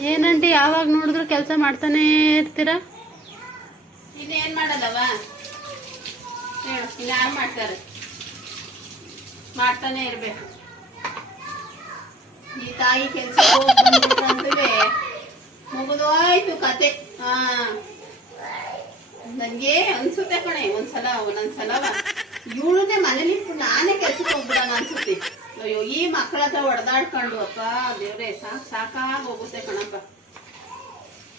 ಏನಂಟಿ, ಯಾವಾಗ ನೋಡಿದ್ರು ಕೆಲಸ ಮಾಡ್ತಾನೆ ಇರ್ತೀರಾ? ಇನ್ನೇನ್ ಮಾಡಲ್ಲವ? ಇನ್ಯಾರು ಮಾಡ್ತಾರೆ? ಮಾಡ್ತಾನೆ ಇರ್ಬೇಕು. ಈ ತಾಯಿ ಕೆಲಸ ಮುಗಿದೋಯ್ತು ಕತೆ. ಹಾ. ನನ್ಗೆ ಅನ್ಸುತ್ತೆ ಕಣೆ, ಒಂದ್ಸಲ, ಒಂದೊಂದ್ಸಲ. ಇವಳನ್ನೇ ಮನೇಲಿ ನಾನೇ ಕೆಲ್ಸಕ್ಕೆ ಹೋಗ್ಬಿಡೋಣ ಮಕ್ಕಳ ಹೊಡೆದಾಡ್ಕೊಂಡು ಅಪ್ಪ ದೇವ್ರೆ ಸಾಕಾಗಿ ಸಾಕಾಗ್ ಹೋಗುತ್ತೆ ಕಣಪ್ಪ.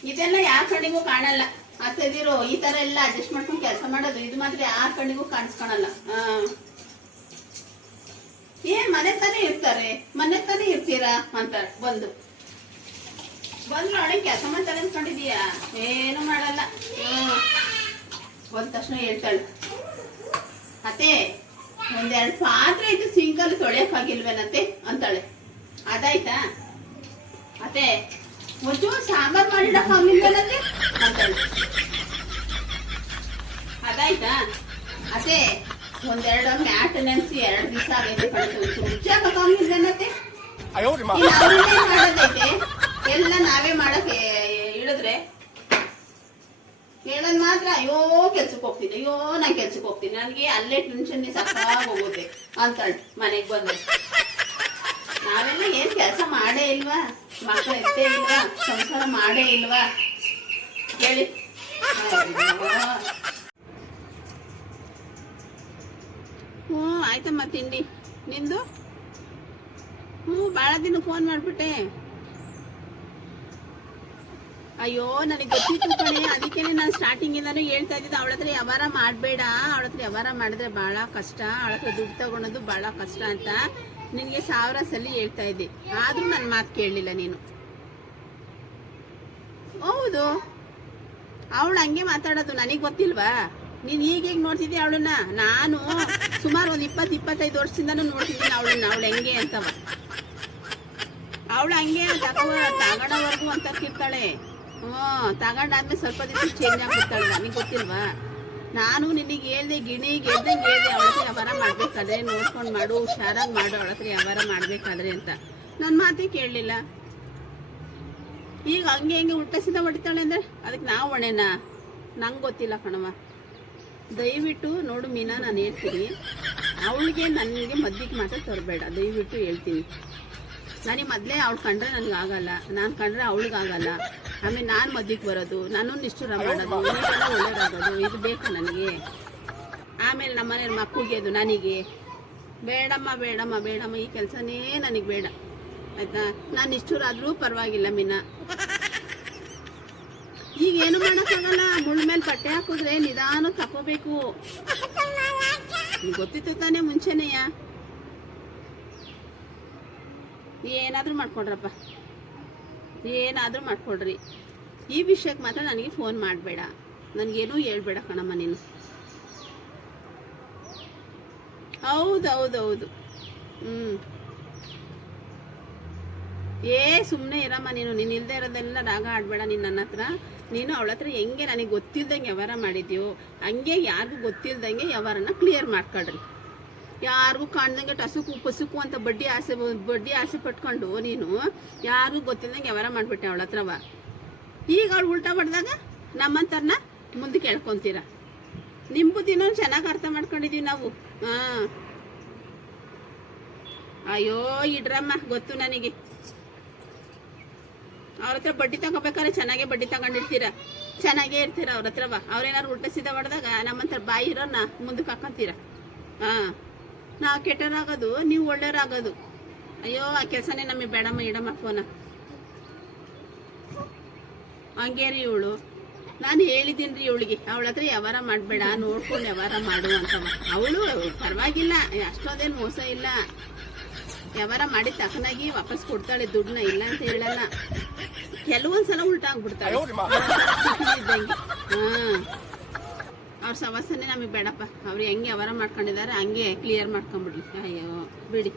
ಇದೆಲ್ಲ ಯಾರ ಕಣ್ಣಿಗೂ ಕಾಣಲ್ಲ. ಅತ್ತದಿರು ಈ ತರ ಎಲ್ಲ ಅಡ್ಜಸ್ಟ್ ಮಾಡ್ಕೊಂಡು ಕೆಲಸ ಮಾಡೋದು, ಇದು ಮಾತ್ರ ಯಾರ ಕಣ್ಣಿಗೂ ಕಾಣಿಸ್ಕೊಳಲ್ಲ. ಏ ಮನೆ ತಾನೇ ಇರ್ತಾರೆ? ಮನೆ ತಾನೇ ಇರ್ತೀರಾ? ಅಂತ ಬಂದು. ಬಂದ್ರು ಅವಳೆ ಕೆಲಸ ಮಾಡ್ತಾರೆ ಅನ್ಕೊಂಡಿದೀಯಾ ಏನು ಮಾಡಲ್ಲ. ಬಂದ ತಕ್ಷಣ ಹೇಳ್ತಾಳೆ. ಅತ್ತೆ ಒಂದೆರಡು ಪಾತ್ರೆ ಇದ್ದು ಸಿಂಕಲ್ಲಿ ತೊಳೆಯೋಕ್ಕಾಗಿಲ್ವೇನಂತೆ ಅಂತಾಳೆ. ಅದಾಯ್ತಾ? ಮತ್ತೆ ಒಂಚೂರು ಸಾಂಬಾರ್ ಮಾಡಿಡಕ್ ಆಗಿಲ್ವೇನಂತೆ ಅಂತಾಳೆ. ಅದಾಯ್ತಾ? ಮತ್ತೆ ಒಂದೆರಡು ಮ್ಯಾಟ್ ನೆನೆಸಿ ಎರಡು ದಿವಸ ಆಗೈತೆ ಕಳಿಸು ಉಜ್ಜಾಕಾಗಿಲ್ವೇನಂತೆ ಎಲ್ಲ ನಾವೇ ಮಾಡಕ್ಕೆ ಹೇಳೋದ್ ಮಾತ್ರ, ಅಯ್ಯೋ ಕೆಲ್ಸಕ್ಕೆ ಹೋಗ್ತೀನಿ ಅಯ್ಯೋ ನಾ ಕೆಲ್ಸಕ್ಕೆ ಹೋಗ್ತೀನಿ, ನನಗೆ ಅಲ್ಲೇ ಟೆನ್ಷನ್ ಹೋಗುತ್ತೆ ಹೇಳಿ, ಮನೆಗೆ ಬಂದ್ರೆ ನಾವೆಲ್ಲ ಏನ್ ಕೆಲಸ ಮಾಡೇ ಇಲ್ವಾ? ಮಕ್ಕಳು ಎತ್ತೇ ಇಲ್ವಾ? ಸಂಸಾರ ಮಾಡೇ ಇಲ್ವಾ? ಹೇಳಿ. ಹ್ಞೂ ಆಯ್ತಮ್ಮ ತಿಂಡಿ. ನಿಂದು? ಹ್ಞೂ ಭಾಳ ದಿನ ಫೋನ್ ಮಾಡ್ಬಿಟ್ಟೆ. ಅಯ್ಯೋ, ನನಗೆ ಗೊತ್ತಿತ್ತು ಕಣೆ. ಅದಕ್ಕೇನೆ ನಾನು ಸ್ಟಾರ್ಟಿಂಗ್ ಇಂದಾನು ಹೇಳ್ತಾ ಇದ್ದಿದ್ದು. ಅವಳ ಹತ್ರ ವ್ಯವಹಾರ ಮಾಡಬೇಡ. ಅವಳ ಹತ್ರ ವ್ಯವಹಾರ ಮಾಡಿದ್ರೆ ಭಾಳ ಕಷ್ಟ. ಅವಳ ಹತ್ರ ದುಡ್ಡು ತಗೊಳೋದು ಭಾಳ ಕಷ್ಟ ಅಂತ ನಿನಗೆ ಸಾವಿರ ಸಲ ಹೇಳ್ತಾ ಇದ್ದೆ. ಆದ್ರೂ ನನ್ನ ಮಾತು ಕೇಳಲಿಲ್ಲ ನೀನು. ಹೌದು. ಅವಳು ಹಂಗೆ ಮಾತಾಡೋದು. ನನಗೆ ಗೊತ್ತಿಲ್ವಾ? ನೀನು ಈಗೀಗ ನೋಡ್ತಿದ್ದೆ ಅವಳನ್ನ? ನಾನು ಸುಮಾರು ಒಂದು ಇಪ್ಪತ್ತು, ಇಪ್ಪತ್ತೈದು ವರ್ಷದಿಂದನೂ ನೋಡ್ತಿದ್ದೀನಿ ಅವಳನ್ನ. ಅವಳು ಹೆಂಗೆ ಅಂತವ. ಅವಳು ಹಂಗೆ ತಗೋ ತಗೊಂಡವರೆಗೂ ಅಂತ ಕಿರ್ತಾಳೆ ಹ್ಞೂ ತಗೊಂಡಾದ್ಮೇಲೆ ಸ್ವಲ್ಪ ದಿವಸ ಚೇಂಜ್ ಆಗ್ಬಿಡ್ತಾಳೆ ನನಗೆ ಗೊತ್ತಿಲ್ವಾ? ನಾನು ನಿನಗೆ ಹೇಳ್ದೆ ಗಿಣಿಗೆ ಎದ್ದಂಗೆ ಹೇಳ್ದೆ, ಅವಳ ವ್ಯವಹಾರ ಮಾಡ್ಬೇಕಾದ್ರೆ ನೋಡ್ಕೊಂಡು ಮಾಡು, ಹುಷಾರಾಗಿ ಮಾಡು, ಅವಳ ಹತ್ರ ವ್ಯವಹಾರ ಮಾಡ್ಬೇಕಾದ್ರೆ ಅಂತ. ನನ್ನ ಮಾತೇ ಕೇಳಲಿಲ್ಲ. ಈಗ ಹಂಗೆ ಹೆಂಗೆ ಉಲ್ಟಸಿದ ಸೀದಾ ಹೊಡಿತಾಳೆ ಅಂದರೆ ಅದಕ್ಕೆ ನಾವು ಹೊಣೆನಾ ನಂಗೆ ಗೊತ್ತಿಲ್ಲ ಕಣವ ದಯವಿಟ್ಟು ನೋಡು ಮೀನಾ, ನಾನು ಹೇಳ್ತೀನಿ. ಅವಳಿಗೆ ನನಗೆ ಮದ್ದಿಗೆ ಮಾತ್ರ ತರಬೇಡ, ದಯವಿಟ್ಟು ಹೇಳ್ತೀನಿ. ನನಗೆ ಮೊದಲೇ ಅವಳು ಕಂಡ್ರೆ ನನಗೆ ಆಗಲ್ಲ. ನಾನು ಕಂಡ್ರೆ ಅವಳಿಗಾಗಲ್ಲ ಆಮೇಲೆ ನಾನು ಮದ್ದಿಗೆ ಬರೋದು ನಾನು ನಿಷ್ಠುರ ಮಾಡೋದು ನೀವೆಲ್ಲ ಒಳ್ಳೇದಾಗೋದು, ಇದು ಬೇಕು ನನಗೆ. ಆಮೇಲೆ ನಮ್ಮ ಮನೇಲಿ ಮಕ್ಕಳಿಗೆ ಅದು ನನಗೆ. ಬೇಡಮ್ಮ ಬೇಡಮ್ಮ ಬೇಡಮ್ಮ, ಈ ಕೆಲಸನೇ ನನಗೆ ಬೇಡ. ಆಯಿತಾ? ನಾನು ನಿಷ್ಠುರಾದರೂ ಪರವಾಗಿಲ್ಲ ಮೀನಾ. ಈಗ ಏನು ಮಾಡೋಕ್ಕಾಗಲ್ಲ? ಮುಳ್ಳ ಮೇಲೆ ಪಟ್ಟೆ ಹಾಕಿದ್ರೆ ನಿಧಾನ ತಕೋಬೇಕು ಗೊತ್ತಿತ್ತು ತಾನೇ ಮುಂಚೆನೆಯ? ಏನಾದ್ರೂ ಮಾಡ್ಕೊಡ್ರಪ್ಪ. ಏನಾದರೂ ಮಾಡ್ಕೊಡ್ರಿ. ಈ ವಿಷಯಕ್ಕೆ ಮಾತ್ರ ನನಗೆ ಫೋನ್ ಮಾಡಬೇಡ. ನನಗೇನೂ ಹೇಳ್ಬೇಡ ಕಣಮ್ಮ ನೀನು. ಹೌದು ಹೌದು ಹೌದು ಹ್ಞೂ ಏ ಸುಮ್ಮನೆ ಇರಮ್ಮ ನೀನು. ನೀನು ಇಲ್ಲದೆ ಇರೋದೆಲ್ಲ ರಾಗ ಆಡಬೇಡ ನೀನು ನನ್ನ ಹತ್ರ. ನೀನು ಅವಳ ಹತ್ರ ಹೆಂಗೆ ನನಗೆ ಗೊತ್ತಿಲ್ದಂಗೆ ವ್ಯವಹಾರ ಮಾಡಿದ್ಯೋ, ಹಂಗೆ ಯಾರಿಗೂ ಗೊತ್ತಿಲ್ದಂಗೆ ವ್ಯವಹಾರನ ಕ್ಲಿಯರ್ ಮಾಡ್ಕೊಳ್ರಿ. ಯಾರಿಗೂ ಕಾಣ್ದಂಗೆ ಟಸುಕು ಪಸುಕು ಅಂತ ಬಡ್ಡಿ ಆಸೆ ಬಡ್ಡಿ ಆಸೆ ಪಟ್ಕೊಂಡು ನೀನು ಯಾರಿಗೂ ಗೊತ್ತಿಲ್ದಂಗೆ ವ್ಯವಹಾರ ಮಾಡಿಬಿಟ್ಟೆ ಅವಳ ಹತ್ರವ. ಈಗ ಅವಳು ಉಲ್ಟಾ ಹೊಡೆದಾಗ ನಮ್ಮಂತರನ್ನ ಮುಂದೆ ಕೇಳ್ಕೊತೀರ. ನಿಮ್ಮ ಬುದ್ಧಿನೂ ಚೆನ್ನಾಗಿ ಅರ್ಥ ಮಾಡ್ಕೊಂಡಿದ್ದೀವಿ ನಾವು. ಹಾಂ ಅಯ್ಯೋ, ಇಡ್ರಮ್ಮ, ಗೊತ್ತು ನನಗೆ. ಅವ್ರ ಹತ್ರ ಬಡ್ಡಿ ತಗೋಬೇಕಾದ್ರೆ ಚೆನ್ನಾಗೇ ಬಡ್ಡಿ ತಗೊಂಡಿರ್ತೀರ. ಚೆನ್ನಾಗೇ ಇರ್ತೀರ ಅವ್ರ ಹತ್ರವ. ಅವ್ರೇನಾರು ಉಲ್ಟ ಸೀದಾ ಹೊಡೆದಾಗ ನಮ್ಮಂತ ಬಾಯಿ ಇರೋನ್ನ ಮುಂದಕ್ಕೆ ಹಾಕೊಂತೀರ. ಹಾ ನಾವು ಕೆಟ್ಟರಾಗೋದು ನೀವು ಒಳ್ಳೆಯರಾಗೋದು. ಅಯ್ಯೋ ಆ ಕೆಲಸನೇ ನಮಗೆ ಬೇಡಮ್ಮ ಇಡಮ್ಮ ಫೋನ ಹಂಗೆ ರೀ ಇವಳು. ನಾನು ಹೇಳಿದ್ದೀನಿ ರೀ ಇವಳಿಗೆ ಅವಳ ಹತ್ರ ವ್ಯವಹಾರ ಮಾಡಬೇಡ ನೋಡ್ಕೊಂಡು ವ್ಯವಹಾರ ಮಾಡು ಅಂತ ಅವಳು ಪರವಾಗಿಲ್ಲ ಅಷ್ಟೊಂದೇನು ಮೋಸ ಇಲ್ಲ. ವ್ಯವಹಾರ ಮಾಡಿ ತಕ್ಕನಾಗಿ ವಾಪಸ್ ಕೊಡ್ತಾಳೆ ದುಡ್ಡನ್ನ ಇಲ್ಲ ಅಂತ ಹೇಳಲ್ಲ. ಕೆಲವೊಂದ್ಸಲ ಉಲ್ಟಾಗ್ಬಿಡ್ತಾಳೆ ಹಾ. ಅವ್ರ ಸಮಸ್ಯೆ ನಮಗೆ ಬೇಡಪ್ಪ. ಅವ್ರು ಹೆಂಗೆ ವ್ಯವಹಾರ ಮಾಡ್ಕೊಂಡಿದ್ದಾರೆ ಹಂಗೆ ಕ್ಲಿಯರ್ ಮಾಡ್ಕೊಂಬಿಡ್ಲಿ. ಅಯ್ಯೋ ಬಿಡಿ.